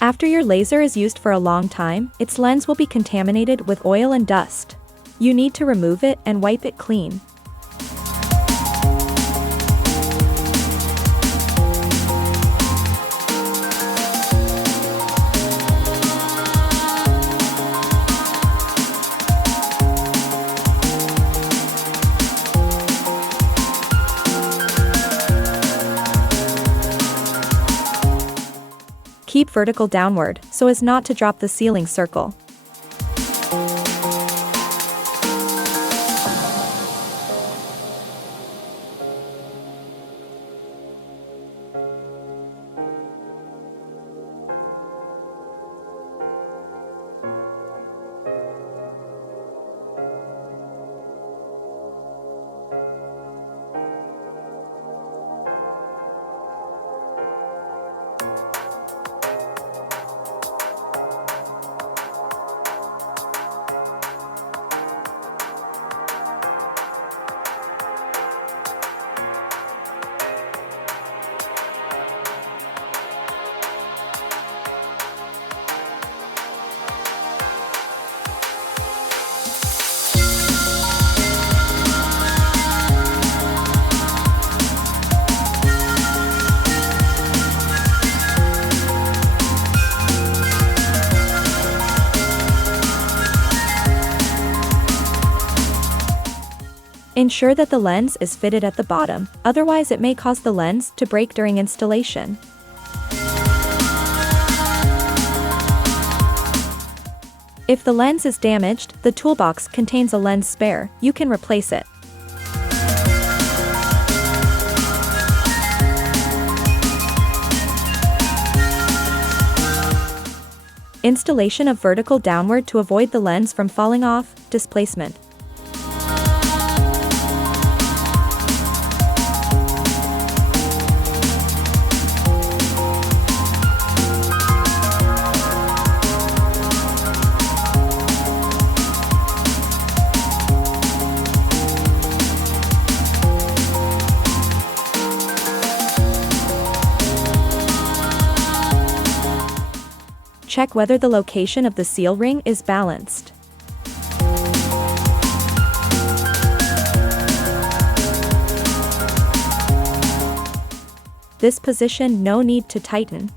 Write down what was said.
After your laser is used for a long time, its lens will be contaminated with oil and dust. You need to remove it and wipe it clean. Keep vertical downward, so as not to drop the sealing circle. Ensure that the lens is fitted at the bottom, otherwise it may cause the lens to break during installation. If the lens is damaged, the toolbox contains a lens spare. You can replace it. Installation of vertical downward to avoid the lens from falling off, displacement. Check whether the location of the seal ring is balanced. This position, no need to tighten.